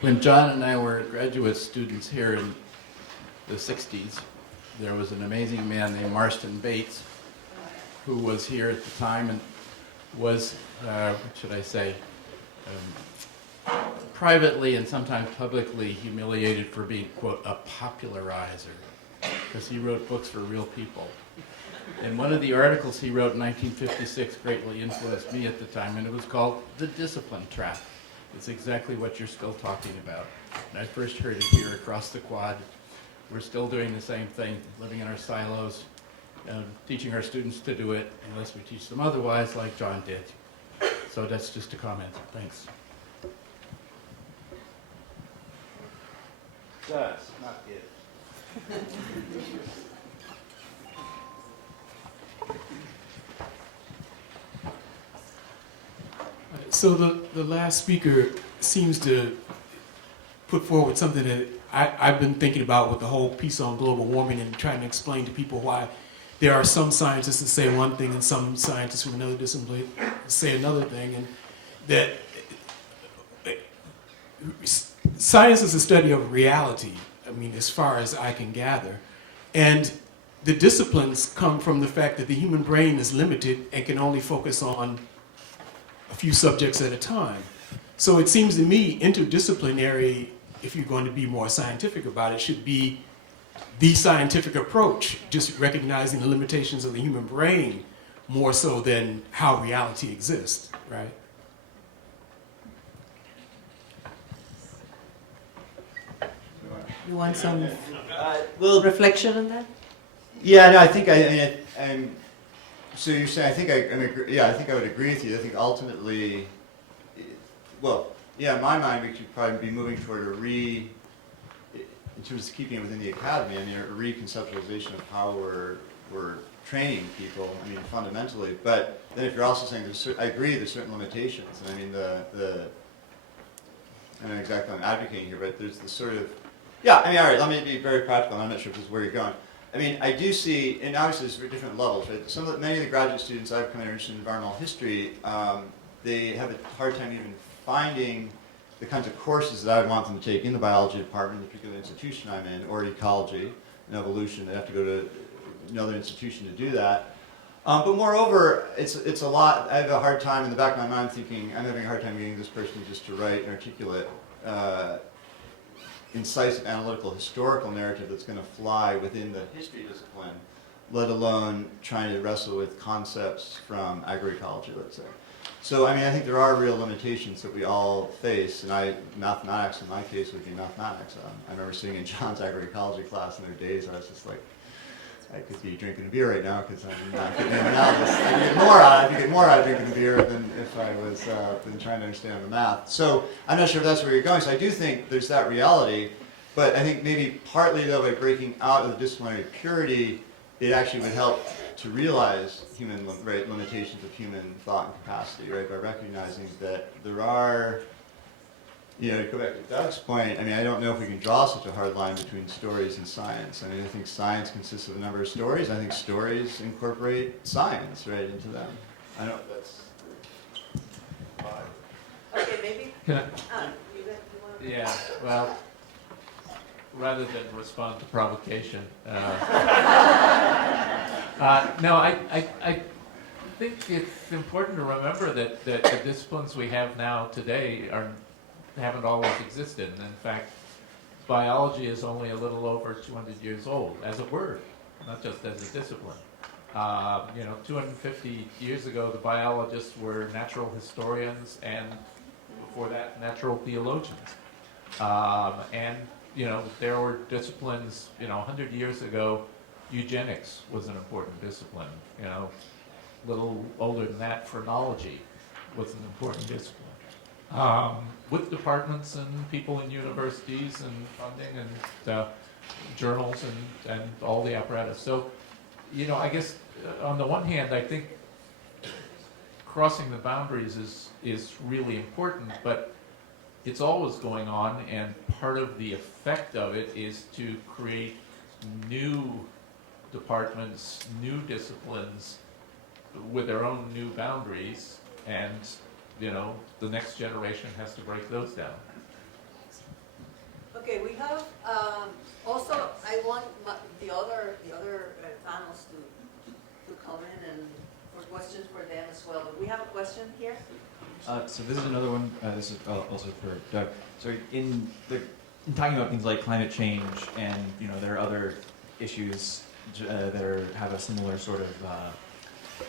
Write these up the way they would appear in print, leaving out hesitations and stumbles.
When John and I were graduate students here in the 60s, there was an amazing man named Marston Bates who was here at the time and was, what should I say, privately and sometimes publicly humiliated for being, quote, a popularizer, because he wrote books for real people. And one of the articles he wrote in 1956 greatly influenced me at the time, and it was called The Discipline Trap. It's exactly what you're still talking about. And I first heard it here across the quad. We're still doing the same thing, living in our silos, teaching our students to do it unless we teach them otherwise, like John did. So that's just a comment. Thanks. Does, not it. So the last speaker seems to put forward something that I've been thinking about with the whole piece on global warming and trying to explain to people why there are some scientists that say one thing and some scientists with another discipline say another thing, and that science is a study of reality, I mean, as far as I can gather. And the disciplines come from the fact that the human brain is limited and can only focus on a few subjects at a time. So it seems to me interdisciplinary, if you're going to be more scientific about it, should be the scientific approach, just recognizing the limitations of the human brain more so than how reality exists, right? You want some reflection on that? Yeah, no, I think I'm. So you're saying I think I would agree with you. I think ultimately, well, yeah, in my mind, we should probably be moving toward in terms of keeping it within the academy. I mean, a reconceptualization of how we're training people. I mean, fundamentally. But then, if you're also saying I agree, there's certain limitations. And I mean, I don't know exactly what I'm advocating here, but there's the sort of, yeah. I mean, all right. Let me be very practical. I'm not sure if this is where you're going. I mean, I do see, and obviously there's different levels, right? Many of the graduate students I've come interested in environmental history, they have a hard time even finding the kinds of courses that I would want them to take in the biology department, the particular institution I'm in, or ecology and evolution. They have to go to another institution to do that. But moreover, it's a lot. I have a hard time in the back of my mind thinking, I'm having a hard time getting this person just to write and articulate incisive analytical historical narrative that's going to fly within the history discipline, let alone trying to wrestle with concepts from agroecology, let's say. So, I mean, I think there are real limitations that we all face, and mathematics in my case would be mathematics. I remember sitting in John's agroecology class in their days, I was just like, I could be drinking a beer right now because I'm not getting anything out of this. I could get more out of drinking a beer than if I was than trying to understand the math. So I'm not sure if that's where you're going. So I do think there's that reality, but I think maybe partly though by breaking out of the disciplinary purity, it actually would help to realize limitations of human thought and capacity, right? By recognizing that there are. You know, to go back to Doug's point, I mean, I don't know if we can draw such a hard line between stories and science. I mean, I think science consists of a number of stories. I think stories incorporate science right into them. I don't know if that's... Okay, maybe. Can I? Yeah, well, rather than respond to provocation, no, I think it's important to remember that the disciplines we have now today haven't always existed. And in fact, biology is only a little over 200 years old as a word, not just as a discipline. 250 years ago, the biologists were natural historians, and before that, natural theologians. There were disciplines, 100 years ago, eugenics was an important discipline. A little older than that, phrenology was an important discipline. With departments and people in universities and funding and journals and all the apparatus. So, I guess on the one hand, I think crossing the boundaries is really important, but it's always going on, and part of the effect of it is to create new departments, new disciplines with their own new boundaries, and the next generation has to break those down. Okay, we have, also, I want the other panels to come in and for questions for them as well. We have a question here. So this is another one. This is also for Doug. So in talking about things like climate change, and there are other issues that have a similar sort of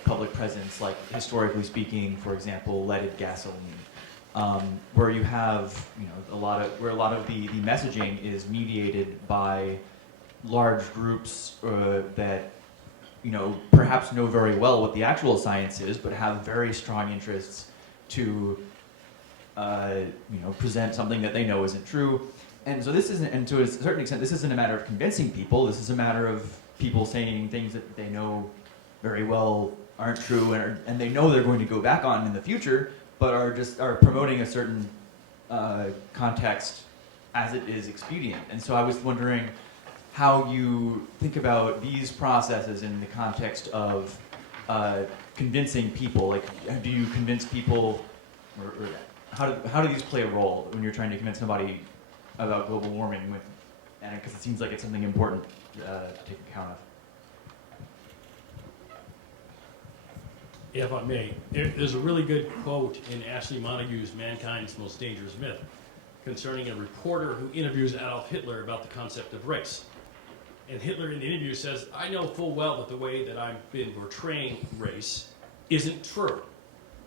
public presence, like historically speaking, for example, leaded gasoline, where you have a lot of the messaging is mediated by large groups that perhaps know very well what the actual science is, but have very strong interests to present something that they know isn't true. And so this isn't, and to a certain extent, this isn't a matter of convincing people. This is a matter of people saying things that they know very well aren't true, and they know they're going to go back on in the future, but are promoting a certain context as it is expedient. And so I was wondering how you think about these processes in the context of convincing people. Like, do you convince people, or how do these play a role when you're trying to convince somebody about global warming? Because it seems like it's something important to take account of. If I may, there's a really good quote in Ashley Montagu's Mankind's Most Dangerous Myth concerning a reporter who interviews Adolf Hitler about the concept of race. And Hitler in the interview says, I know full well that the way that I've been portraying race isn't true.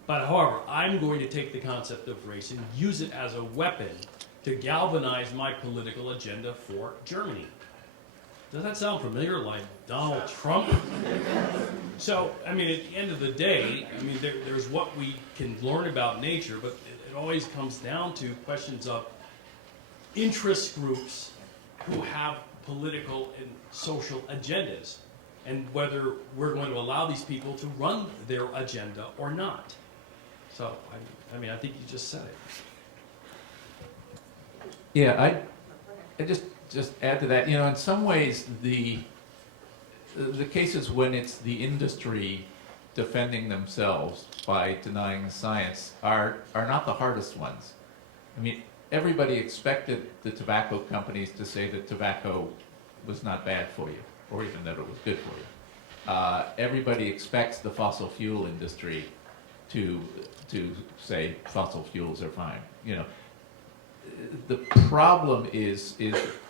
But however, I'm going to take the concept of race and use it as a weapon to galvanize my political agenda for Germany. Does that sound familiar, like Donald Trump? So, I mean, at the end of the day, I mean, there's what we can learn about nature, but it always comes down to questions of interest groups who have political and social agendas, and whether we're going to allow these people to run their agenda or not. So, I mean, I think you just said it. Yeah, I just add to that. In some ways, the cases when it's the industry defending themselves by denying the science are not the hardest ones. I mean, everybody expected the tobacco companies to say that tobacco was not bad for you, or even that it was good for you. Everybody expects the fossil fuel industry to say fossil fuels are fine. The problem is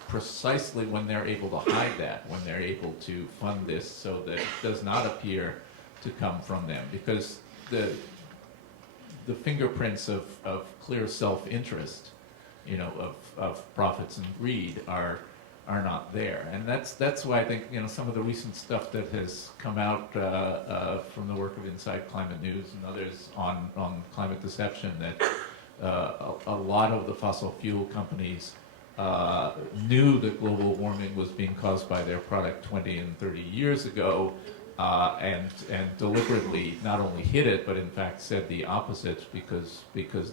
precisely when they're able to hide that, when they're able to fund this so that it does not appear to come from them, because the fingerprints of clear self-interest, of profits and greed are not there, and that's why I think some of the recent stuff that has come out from the work of Inside Climate News and others on climate deception, that a lot of the fossil fuel companies knew that global warming was being caused by their product 20 and 30 years ago, and deliberately not only hid it, but in fact said the opposite because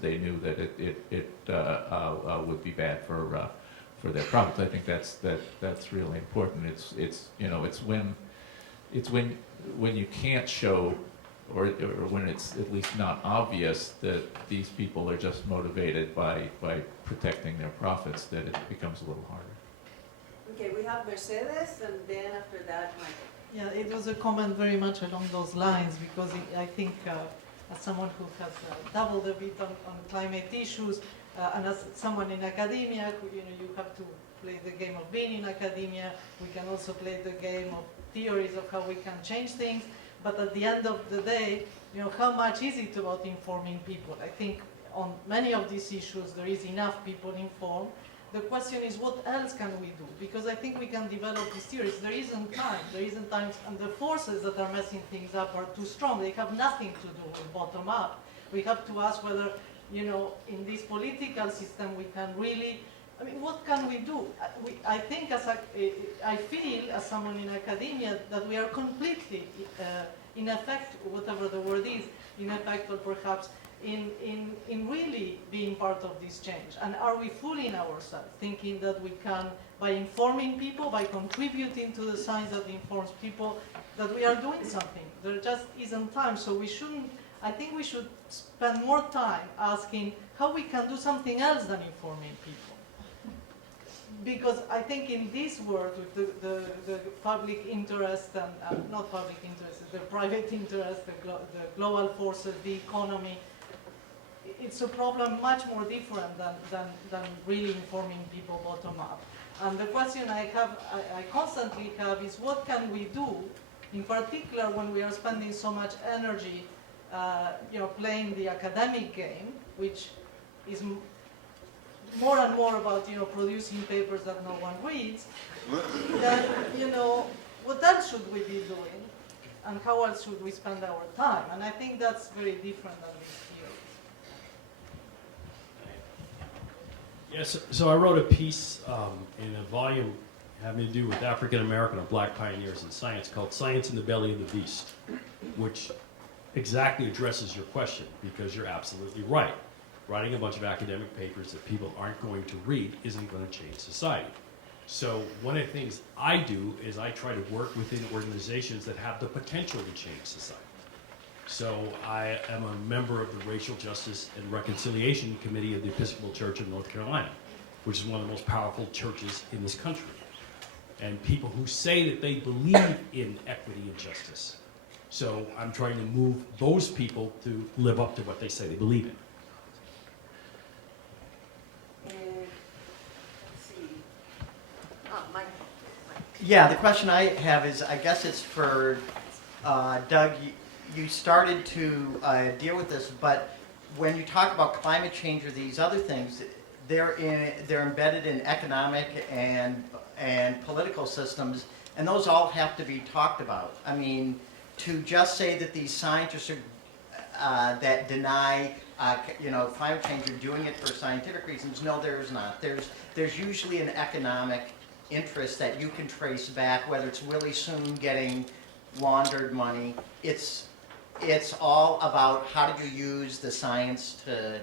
they knew that it would be bad for their profits. I think that's really important. It's when you can't show, or when it's at least not obvious that these people are just motivated by protecting their profits, that it becomes a little harder. Okay, we have Mercedes, and then after that, Michael. Yeah, it was a comment very much along those lines, because I think as someone who has dabbled a bit on climate issues, and as someone in academia, you have to play the game of being in academia. We can also play the game of theories of how we can change things. But at the end of the day, how much is it about informing people? I think on many of these issues, there is enough people informed. The question is, what else can we do? Because I think we can develop these theories. There isn't time, and the forces that are messing things up are too strong. They have nothing to do with bottom up. We have to ask whether, in this political system, we can really, what can we do? I think I feel, as someone in academia, that we are completely ineffective, whatever the word is, ineffective perhaps, in really being part of this change. And are we fooling ourselves, thinking that we can, by informing people, by contributing to the science that informs people, that we are doing something? There just isn't time, so I think we should spend more time asking how we can do something else than informing people. because I think in this world, with the public interest and not public interest, the private interest, the global forces, the economy, it's a problem much more different than really informing people bottom up. And the question I constantly have is, what can we do, in particular when we are spending so much energy, playing the academic game, which is more and more about, producing papers that no one reads, then, what else should we be doing? And how else should we spend our time? And I think that's very different than this theory. Yes, so I wrote a piece in a volume having to do with African American or black pioneers in science called Science in the Belly of the Beast, which exactly addresses your question, because you're absolutely right. Writing a bunch of academic papers that people aren't going to read isn't going to change society. So one of the things I do is I try to work within organizations that have the potential to change society. So I am a member of the Racial Justice and Reconciliation Committee of the Episcopal Church of North Carolina, which is one of the most powerful churches in this country. And people who say that they believe in equity and justice. So I'm trying to move those people to live up to what they say they believe in. Let's see. Mike. Yeah, the question I have is, I guess it's for Doug. You started to deal with this, but when you talk about climate change or these other things, they're embedded in economic and political systems, and those all have to be talked about. I mean, to just say that these scientists are, that deny climate change are doing it for scientific reasons, no, there's not. There's usually an economic interest that you can trace back, whether it's Willie Soon getting laundered money. It's all about how do you use the science to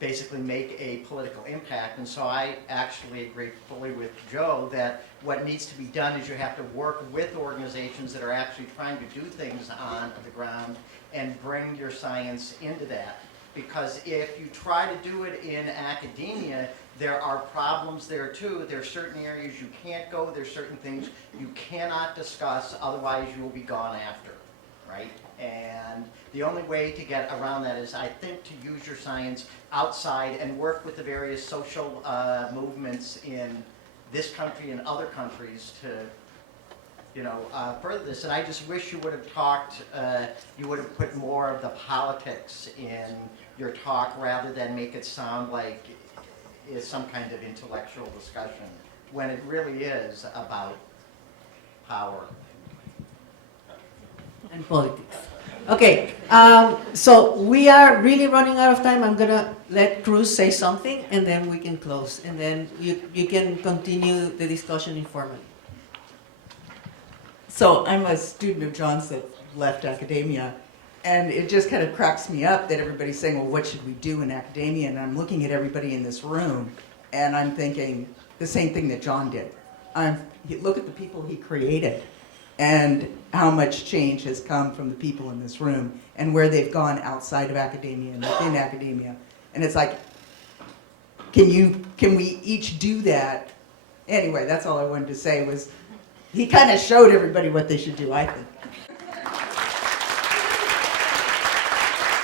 basically make a political impact. And so I actually agree fully with Joe that what needs to be done is you have to work with organizations that are actually trying to do things on the ground and bring your science into that. Because if you try to do it in academia, there are problems there too. There are certain areas you can't go. There's certain things you cannot discuss, otherwise you will be gone after, right? And the only way to get around that is, I think, to use your science outside and work with the various social movements in this country and other countries to, further this. And I just wish you would have talked, you would have put more of the politics in your talk rather than make it sound like it's some kind of intellectual discussion, when it really is about power. And politics. Okay, so we are really running out of time. I'm gonna let Cruz say something, and then we can close, and then you can continue the discussion informally. So I'm a student of John's that left academia, and it just kind of cracks me up that everybody's saying, well, what should we do in academia? And I'm looking at everybody in this room, and I'm thinking the same thing that John did. Look at the people he created, and how much change has come from the people in this room, and where they've gone outside of academia and within academia. And it's like, can we each do that? Anyway, that's all I wanted to say was, he kind of showed everybody what they should do, I think.